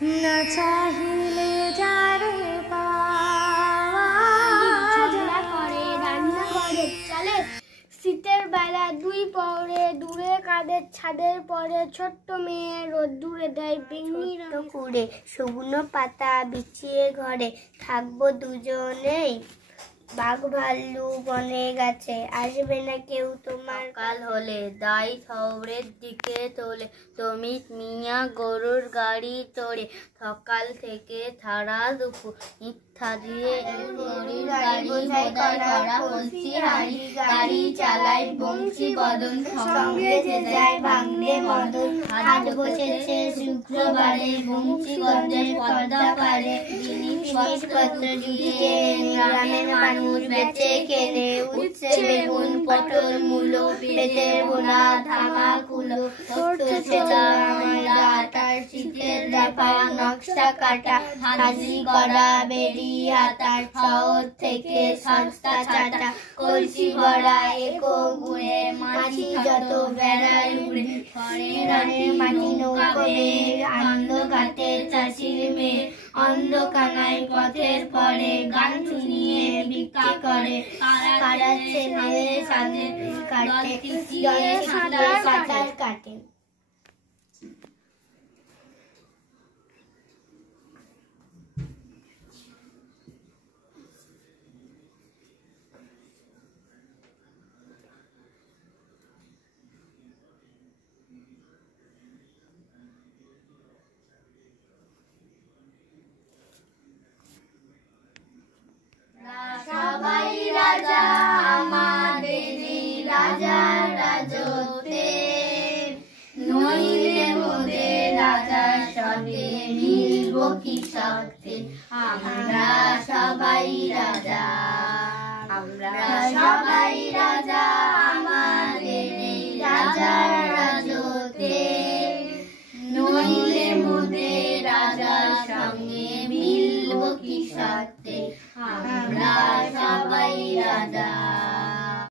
না চাহিলে যারে পাওয়া ঝগড়া করে রান্না করে চলে শীতের বেলা দুই পরে দূরে কাদের ছাদের পরে ছোট্ট মেয়ে রোদ্দুরে দেয় বেঙ্গি করে শুকনো পাতা বিছিয়ে ঘরে থাকবো দুজনেই বাঘ ভাল্লু বনে গেছে আসবে না কেউ তোমার কাল হলে দাই শহরের দিকে তোলে তমিত মিয়া গরুর গাড়ি তোড়ে সকাল থেকে সারা দুপুর মিথ্যা দিয়ে গাড়ি চালায় বংশী বদন সঙ্গে যায় ভাঙলে মদন হাট বসেছে শুক্রবারে বংশী গন্ধে পদ্মা পারে জিনিসপত্র জুড়িয়ে গ্রামের মানুষ বেচে কেনে উচ্ছে বেগুন পটল মূলো পেতে বোনা ধামা কুলো ছোট ছোলা ময়দা আটার শীতের দেখা নকশা কাটা হাজিরি করা বেরি আটার শহর থেকে সস্তা চাটা কলসি ভরা একো গুড়ে মাছি যত বেড়ায় উড়ে ঘরের মাটি নৌকবে আনন্দ ঘাটে চাষির মেয়ে অন্ধকানায় পথের পরে গান শুনিয়ে ভিক্ষা করে কারা ছেলে সাথে কাটে সাঁতার কাটে সবাই রাজা আমাদের রাজা রাজতে নইলে মোদের রাজার সাথে মিলব কি সাথে আমরা সবাই রাজা আমাদের রাজা রাজতে নইলে মোদের রাজার সঙ্গে মিলব কি সাথে আমরা সবাই রাজা